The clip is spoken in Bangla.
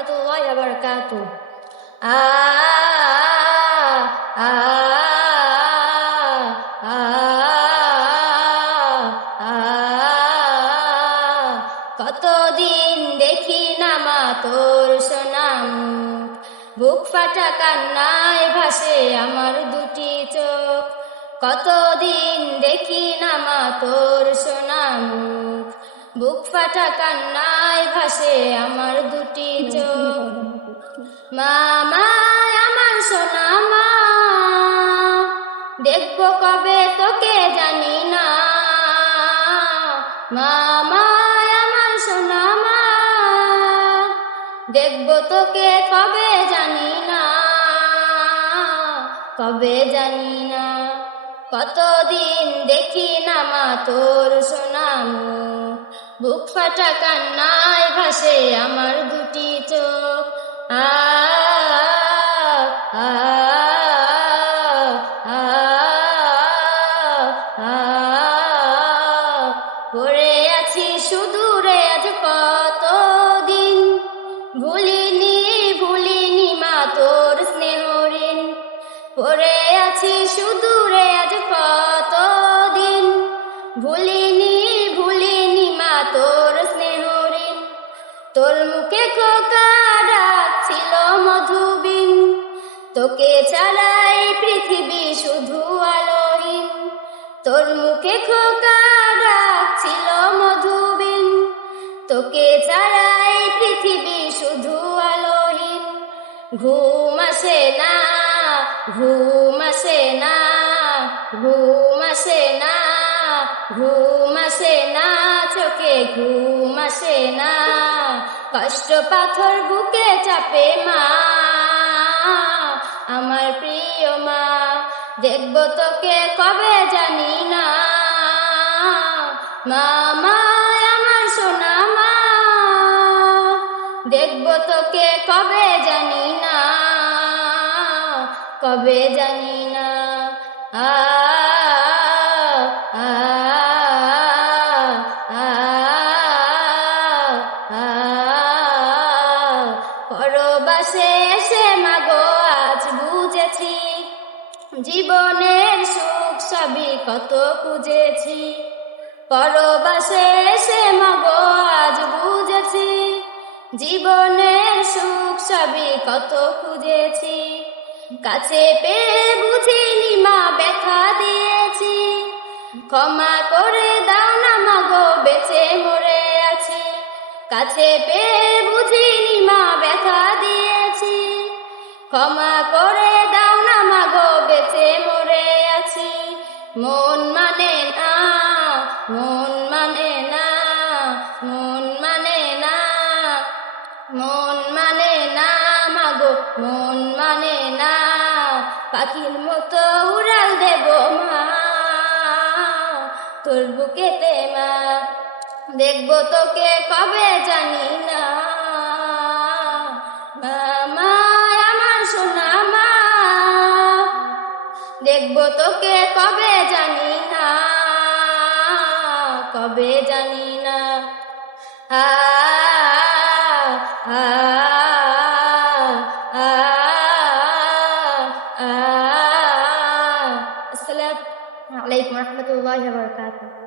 রহমতুল্লাহি ওয়া বারাকাতুহু। আ আ আ আ কতদিন দেখি না মা তোর সোনা মুখ, বুক ফাটা কান্নায় ভাসে আমার দুটি চোখ। কতদিন দেখি না মা তোর সোনা মুখ, বুক ফাটা কান্নায় ভাসে আমার দুটি চোখ। মা মা আমার সোনা মা, দেখবো কবে তোকে জানি না। মা মা আমার সোনা মা, দেখবো তোকে কবে জানি না, কবে জানি না। কতদিন দেখি না মা তোর সোনা মুখ, বুক ফাটা কান্নায় ভাসে আমার দুটি চোখ। আ আ আ আ পড়ে আছি সুদূরে আজ কতদিন, ভুলিনি ভুলিনি মা তোর স্নেহ ঋণ। পড়ে আছি সুদূরে আজ কতদিন, ভুলিনি ভুলিনি মা তোর স্নেহ ঋণ। তোর মুখে খোকা ডাক ছিল মধুবিন, তোকে ছাড়াই পৃথিবী শুধু আলোহীন। তোর মুখে খোকা ডাক ছিল মধুবিন, তোকে ছাড়াই পৃথিবী শুধু আলোহীন। ঘুম আসে না, ঘুম আসে না, ঘুম আসে না, ঘুম আসে না, চোখে ঘুম আসে না। কষ্ট পাথর বুকে চাপে মা, আমার প্রিয় মা, দেখবো তোকে কবে জানি না। মা মা আমার সোনা মা, দেখবো তোকে কবে জানি না, কবে জানি না। আ আ আ আ পরবাসে এসে মাগো আজ বুঝেছি, জীবনের সুখ সবই কত খুঁজেছি। পরবাসে এসে মাগো আজ বুঝেছি, জীবনের সুখ সবই কত খুঁজেছি। কাছে পেয়ে বুঝিনি মা ব্যথা দিয়েছি, ক্ষমা করে দাও না মাগো বেঁচে মরে আছি। কাছে পেয়ে বুঝিনি মা ব্যথা দিয়েছি, ক্ষমা করে দাও না মাগো বেঁচে মরে আছি। মন মানে না, মন মানে না, মন মানে না, মন মানে না মাগো, মন মানে না। পাখির মতো উড়াল দেব মা তোর বুকেতে মা, দেখবো তোকে কবে জানি না। মা মা আমার সোনা মা, দেখবো তোকে কবে জানি না, কবে জানি না। আ আ আ আসসালামু আলাইকুম ওয়া রাহমাতুল্লাহি ওয়া বারাকাতুহু।